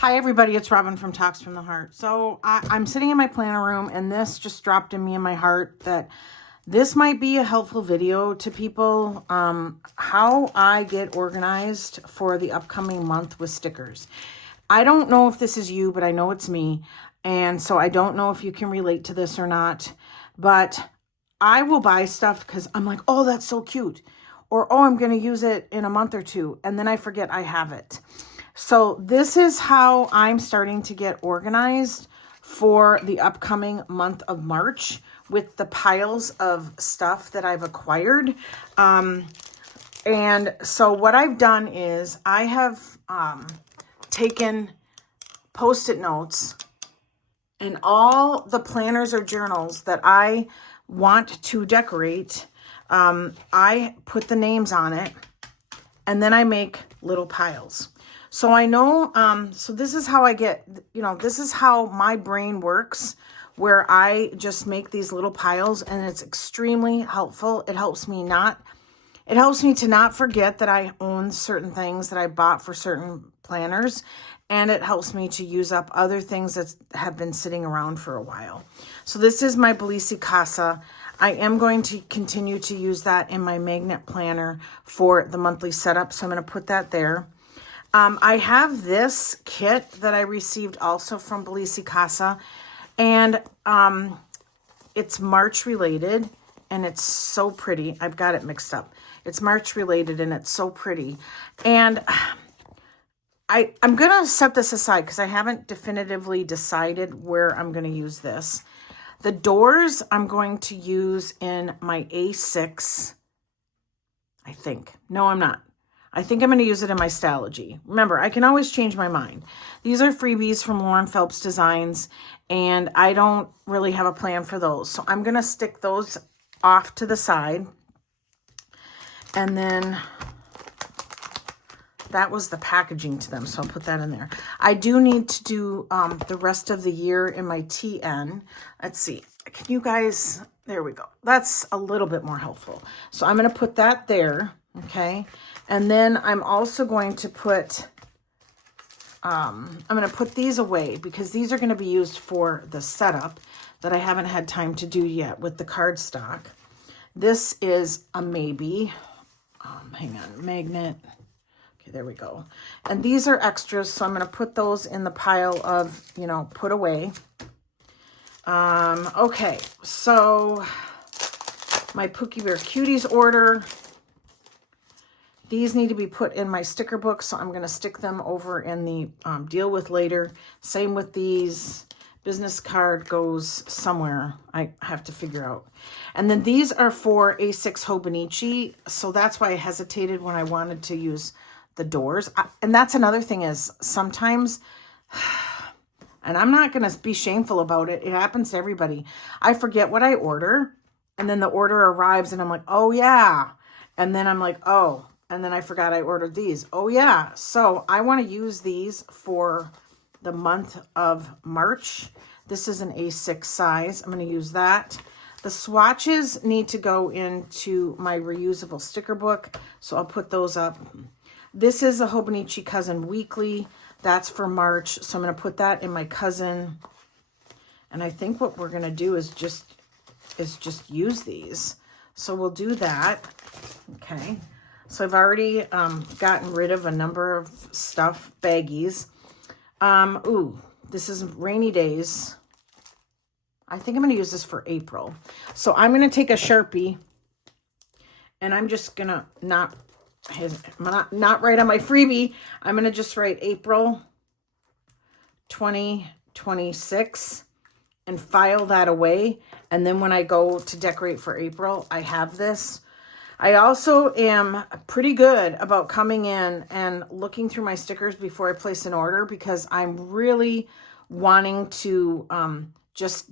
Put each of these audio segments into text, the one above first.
Hi everybody, it's Robin from Talks from the Heart. So I'm sitting in my planner room and this just dropped in me in my heart that this might be a helpful video to people, how I get organized for the upcoming month with stickers. I don't know if this is you, but I know it's me. And so I don't know if you can relate to this or not, but I will buy stuff because I'm like, oh, that's so cute. Or, oh, I'm going to use it in a month or two. And then I forget I have it. So this is how I'm starting to get organized for the upcoming month of March with the piles of stuff that I've acquired. And so what I've done is I have taken Post-it notes and all the planners or journals that I want to decorate. I put the names on it and then I make little piles. So I know, so this is how I get, this is how my brain works, where I just make these little piles and it's extremely helpful. It helps me to not forget that I own certain things that I bought for certain planners. And it helps me to use up other things that have been sitting around for a while. So this is my BellissiCasa. I am going to continue to use that in my magnet planner for the monthly setup. So I'm going to put that there. I have this kit that I received also from BellissiCasa, and it's March related, and it's so pretty. I've got it mixed up. It's March related, and it's so pretty. And I'm going to set this aside because I haven't definitively decided where I'm going to use this. The doors I'm going to use in my A6, I think. No, I'm not. I think I'm going to use it in my Stalogy. Remember, I can always change my mind. These are freebies from Lauren Phelps Designs, and I don't really have a plan for those. So I'm going to stick those off to the side. And then that was the packaging to them, so I'll put that in there. I do need to do the rest of the year in my TN. Let's see. Can you guys... There we go. That's a little bit more helpful. So I'm going to put that there, okay? And then I'm also going to put... I'm going to put these away because these are going to be used for the setup that I haven't had time to do yet with the cardstock. This is a maybe. Hang on. Magnet. Okay, there we go. And these are extras, so I'm going to put those in the pile of, put away. Okay, so my Pookie Bear Cuties order. These need to be put in my sticker book, so I'm going to stick them over in the deal with later. Same with these. Business card goes somewhere. I have to figure out. And then these are for A6 Hobonichi, so that's why I hesitated when I wanted to use the doors. And that's another thing is sometimes... And I'm not going to be shameful about it. It happens to everybody. I forget what I order, and then the order arrives, and I'm like, oh, yeah. And then I'm like, oh, and then I forgot I ordered these. Oh, yeah. So I want to use these for the month of March. This is an A6 size. I'm going to use that. The swatches need to go into my reusable sticker book, so I'll put those up. This is a Hobonichi Cousin Weekly. That's for March, so I'm going to put that in my cousin. And I think what we're going to do is just use these. So we'll do that. Okay. So I've already gotten rid of a number of stuff, baggies. Ooh, this is Rainy Days. I think I'm going to use this for April. So I'm going to take a Sharpie, and I'm just going to not write on my freebie. I'm going to just write April 2026 and file that away. And then when I go to decorate for April, I have this. I also am pretty good about coming in and looking through my stickers before I place an order because I'm really wanting to just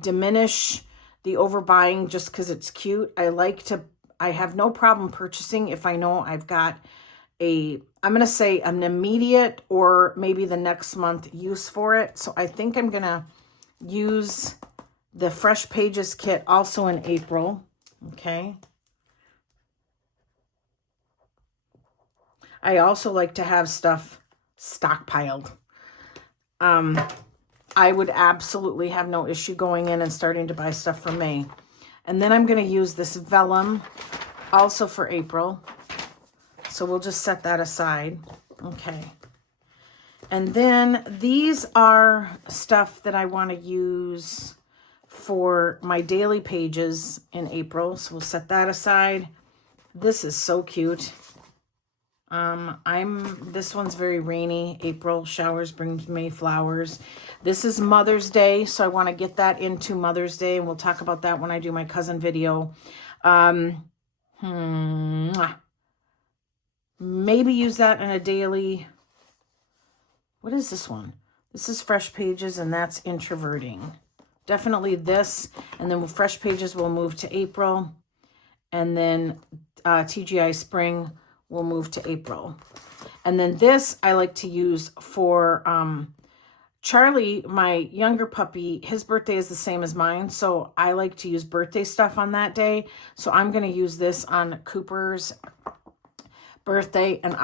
diminish the overbuying just because it's cute. I have no problem purchasing if I know I've got I'm going to say an immediate or maybe the next month use for it. So I think I'm going to use the Fresh Pages kit also in April. Okay. I also like to have stuff stockpiled. I would absolutely have no issue going in and starting to buy stuff for May. And then I'm going to use this vellum also for April. So we'll just set that aside. Okay. And then these are stuff that I want to use for my daily pages in April. So we'll set that aside. This is so cute. This one's very rainy. April showers brings May flowers. This is Mother's Day, so I want to get that into Mother's Day, and we'll talk about that when I do my cousin video. Maybe use that in a daily. What is this one? This is Fresh Pages, and that's Introverting. Definitely this, and then Fresh Pages will move to April, and then TGI Spring will move to April. And then this I like to use for Charlie, my younger puppy. His birthday is the same as mine, so I like to use birthday stuff on that day. So I'm going to use this on Cooper's birthday, and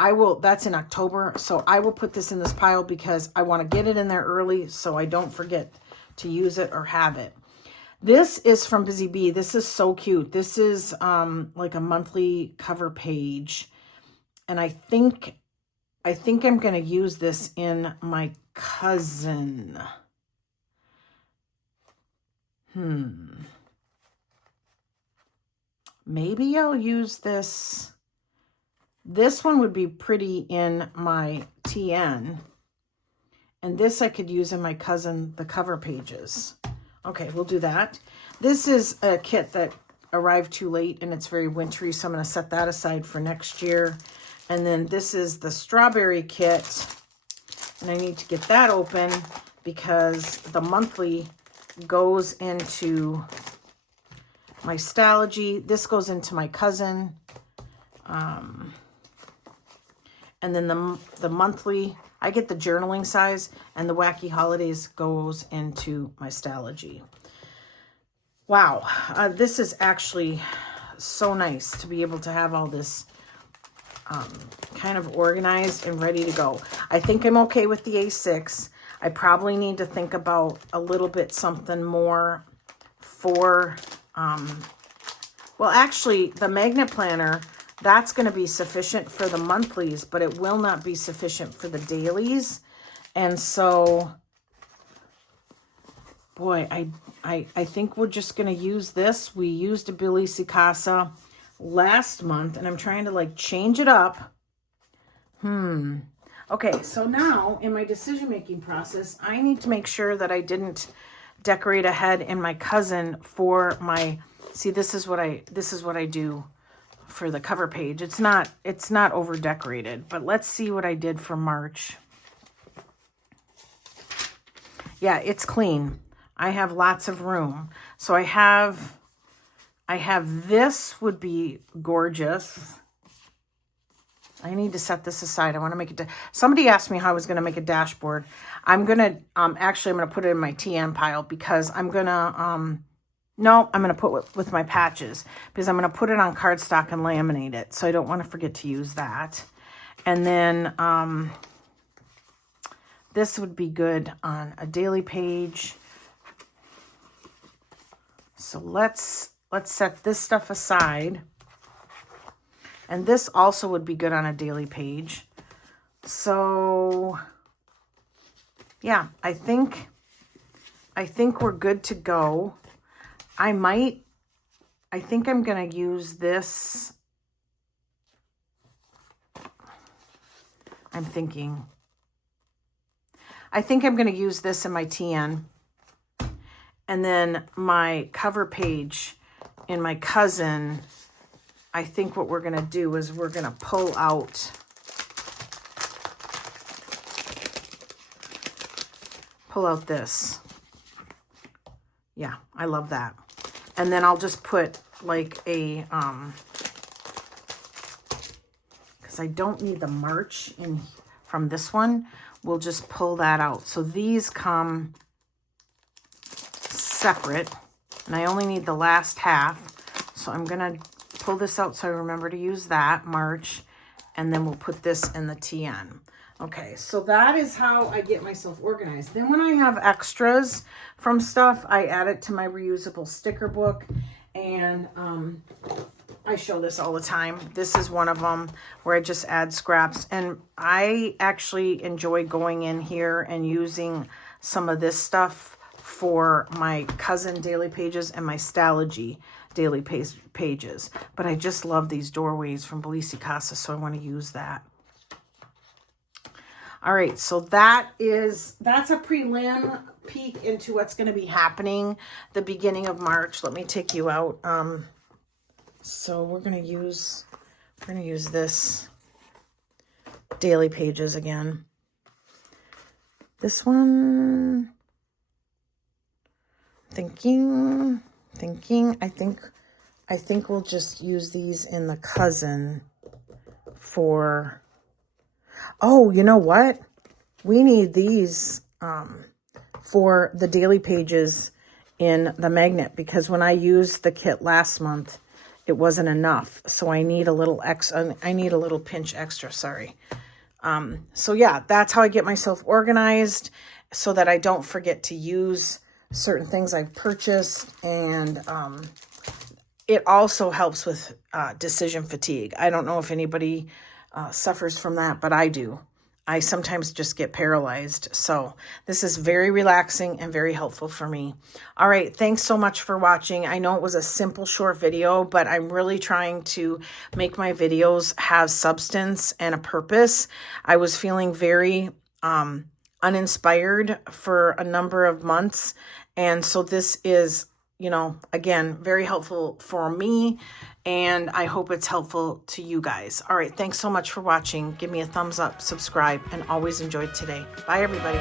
that's in October, so I will put this in this pile because I want to get it in there early so I don't forget to use it or have it. This is from Busy Bee. This is so cute. This is like a monthly cover page. And I think I'm going to use this in my cousin. Maybe I'll use this. This one would be pretty in my TN. And this I could use in my cousin, the cover pages. Okay, we'll do that. This is a kit that arrived too late and it's very wintry, so I'm going to set that aside for next year. And then this is the strawberry kit, and I need to get that open because the monthly goes into my Stalogy. This goes into my cousin. And then the monthly, I get the journaling size, and the Wacky Holidays goes into my Stalogy. Wow, this is actually so nice to be able to have all this kind of organized and ready to go. I think I'm okay with the A6. I probably need to think about a little bit something more for, well, actually, the magnet planner, that's going to be sufficient for the monthlies, but it will not be sufficient for the dailies. And so, boy, I think we're just going to use this. We used a BellissiCasa last month, and I'm trying to like change it up. Okay, so now in my decision-making process, I need to make sure that I didn't decorate ahead in my cousin for my, see, this is what I do for the cover page. It's not over decorated, but let's see what I did for March. Yeah, it's clean. I have lots of room. So I have this would be gorgeous. I need to set this aside. I want to make it. Somebody asked me how I was going to make a dashboard. I'm going to, actually, I'm going to put it in my TN pile because I'm going to, no, I'm going to put with my patches because I'm going to put it on cardstock and laminate it. So I don't want to forget to use that. And then, this would be good on a daily page. So let's set this stuff aside. And this also would be good on a daily page. So yeah, I think we're good to go. I think I'm going to use this. I think I'm going to use this in my TN. And then my cover page in my cousin, I think what we're going to do is we're going to pull out this. Yeah, I love that. And then I'll just put like a, because I don't need the March in from this one. We'll just pull that out. So these come separate, and I only need the last half. So I'm going to pull this out so I remember to use that, March, and then we'll put this in the TN. Okay, so that is how I get myself organized. Then when I have extras from stuff, I add it to my reusable sticker book. And I show this all the time. This is one of them where I just add scraps. And I actually enjoy going in here and using some of this stuff for my cousin daily pages and my Stalogy daily pages. But I just love these doorways from BellissiCasa, so I want to use that. All right, so that's a prelim peek into what's going to be happening the beginning of March. Let me take you out. So we're going to use this daily pages again. This one, thinking. I think we'll just use these in the cousin for. Oh, you know what? We need these for the daily pages in the magnet, because when I used the kit last month, it wasn't enough. So I need a little I need a little pinch extra, sorry. So yeah, that's how I get myself organized so that I don't forget to use certain things I've purchased. And it also helps with decision fatigue. I don't know if anybody suffers from that, but I do. I sometimes just get paralyzed. So this is very relaxing and very helpful for me. All right. Thanks so much for watching. I know it was a simple, short video, but I'm really trying to make my videos have substance and a purpose. I was feeling very uninspired for a number of months. And so this is, you know, again, very helpful for me. And I hope it's helpful to you guys. All right. Thanks so much for watching. Give me a thumbs up, subscribe, and always enjoy today. Bye, everybody.